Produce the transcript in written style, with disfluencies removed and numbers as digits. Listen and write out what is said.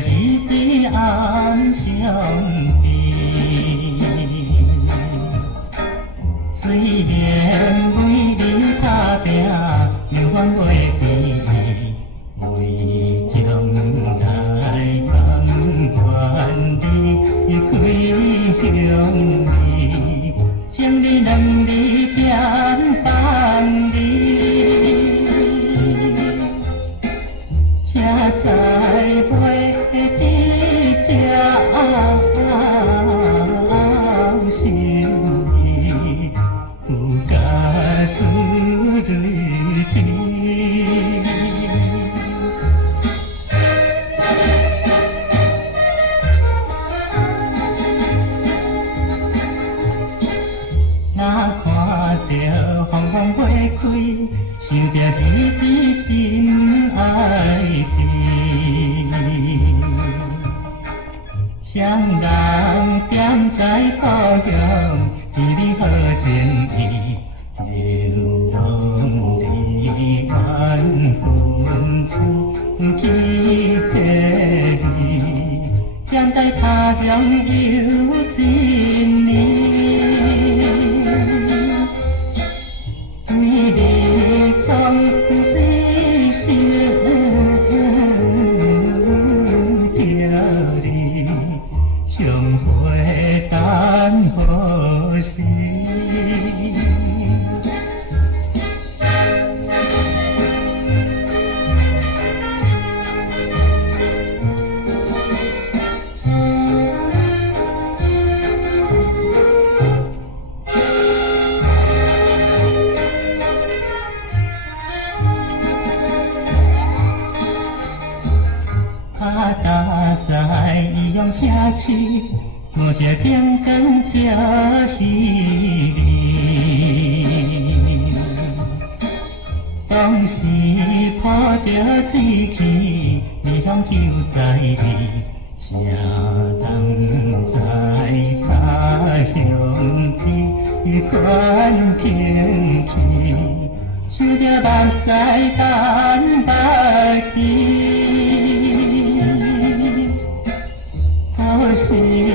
彼时暗相依。虽然为你打拼，犹原袂离，为将来甘愿离开乡里，情义两字渐放离，才知袂记这心意，有家出泪滴。若看着风风袂开，想着彼时心爱悲。双人踮在故乡，彼此好情谊，情浓离万分出去别离，踮在他乡有一年。为你从世着你，相会等何时？打在异乡城市，无些平光这稀微。当时抱着水气，离乡就在你，谁人知他乡志款轻去，想着目屎等目滴。可惜